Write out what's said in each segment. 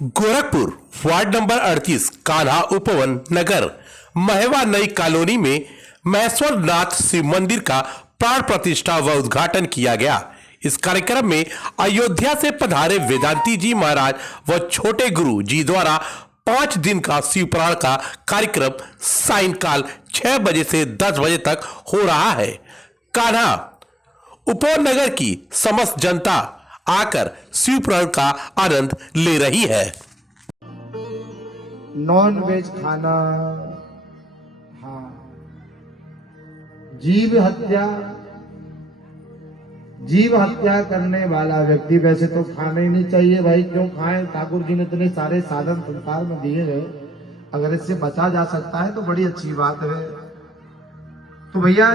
Gorakhpur ward number 38 Kanha उपवन नगर महवा नई colony में महेश्वर नाथ शिव मंदिर का प्राण प्रतिष्ठा व उद्घाटन किया गया। इस कार्यक्रम में अयोध्या से पधारे वेदांती जी महाराज व छोटे गुरु जी द्वारा 5 दिन का शिव पुराण का कार्यक्रम सायंकाल 6 बजे से 10 बजे तक हो रहा है। कान्हा उपवन नगर की समस्त जनता आकर शिव पुराण का आनंद ले रही है। नॉन वेज खाना, हाँ, जीव हत्या करने वाला व्यक्ति वैसे तो खाना ही नहीं चाहिए भाई। क्यों खाएं? ठाकुर जी ने इतने सारे साधन संसार में दिए गए, अगर इससे बचा जा सकता है तो बड़ी अच्छी बात है। तो भैया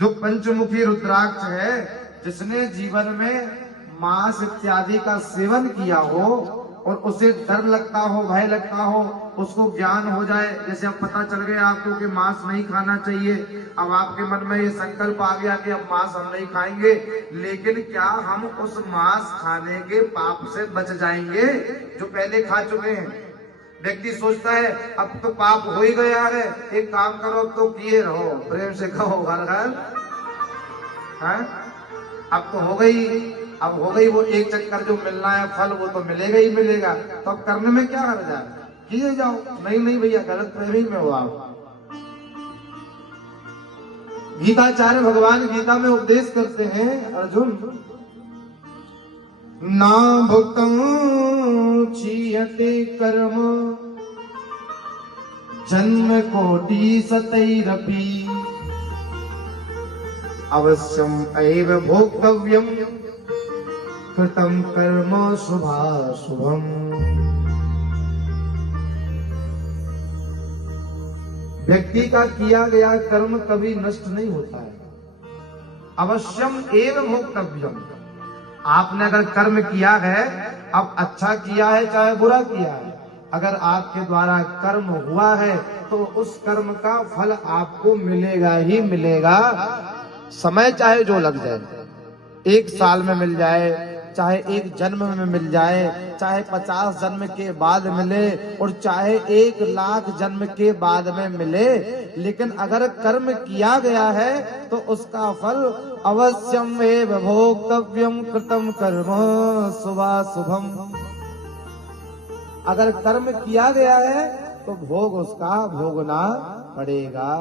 जो पंचमुखी रुद्राक्ष है, जिसने जीवन में मांस इत्यादि का सेवन किया हो और उसे डर लगता हो, भय लगता हो, उसको ज्ञान हो जाए, जैसे अब पता चल गया आपको कि मांस नहीं खाना चाहिए, अब आपके मन में ये संकल्प आ गया कि अब मांस हम नहीं खाएंगे, लेकिन क्या हम उस मांस खाने के पाप से बच जाएंगे जो पहले खा चुके हैं? व्यक्ति सोचता है अब तो पाप हो ही गया है, एक काम करो तो किए रहो, प्रेम से कहो घर घर, अब तो हो गई, अब हो गई वो एक चक्कर जो मिलना है फल वो तो मिलेगा ही मिलेगा, तो अब करने में क्या हर्ज है? किए जाओ। नहीं भैया, गलत फहमी में हो आप। गीताचार्य भगवान गीता में उपदेश करते हैं, अर्जुन ना भुक्तं क्षीयते कर्म जन्म कोटि सतैरपि अवश्यम एव भोक्तव्यम कृतं कर्म शुभाशुभम। व्यक्ति का किया गया कर्म कभी नष्ट नहीं होता है। अवश्यम एव भोक्तव्यम। आपने अगर कर्म किया है, अब अच्छा किया है चाहे बुरा किया है, अगर आपके द्वारा कर्म हुआ है तो उस कर्म का फल आपको मिलेगा ही मिलेगा। समय चाहे जो लग जाए, 1 साल में मिल जाए, चाहे 1 जन्म में मिल जाए, चाहे 50 जन्म के बाद मिले और चाहे 1 लाख जन्म के बाद में मिले, लेकिन अगर कर्म किया गया है तो उसका फल अवश्यम एव भोक्तव्यम कृतं कर्म शुभाशुभम। अगर कर्म किया गया है तो भोग उसका भोगना पड़ेगा।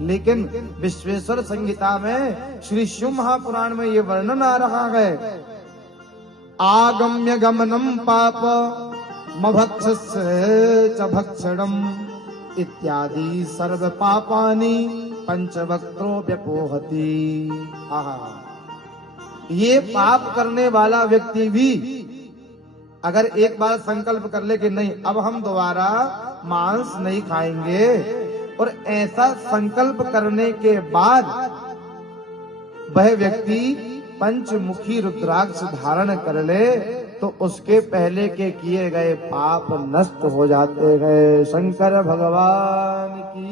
लेकिन विश्वेश्वर संहिता में श्री शिव महापुराण में ये वर्णन आ रहा है, आगम्य गमनम पाप मभक्षस्य च भक्षणम इत्यादि सर्व पापानि पंचवक्त्रो व्यपोहति। ये पाप करने वाला व्यक्ति भी अगर एक बार संकल्प कर ले कि नहीं अब हम दोबारा मांस नहीं खाएंगे, और ऐसा संकल्प करने के बाद वह व्यक्ति पंचमुखी रुद्राक्ष धारण कर ले तो उसके पहले के किए गए पाप नष्ट हो जाते हैं। शंकर भगवान की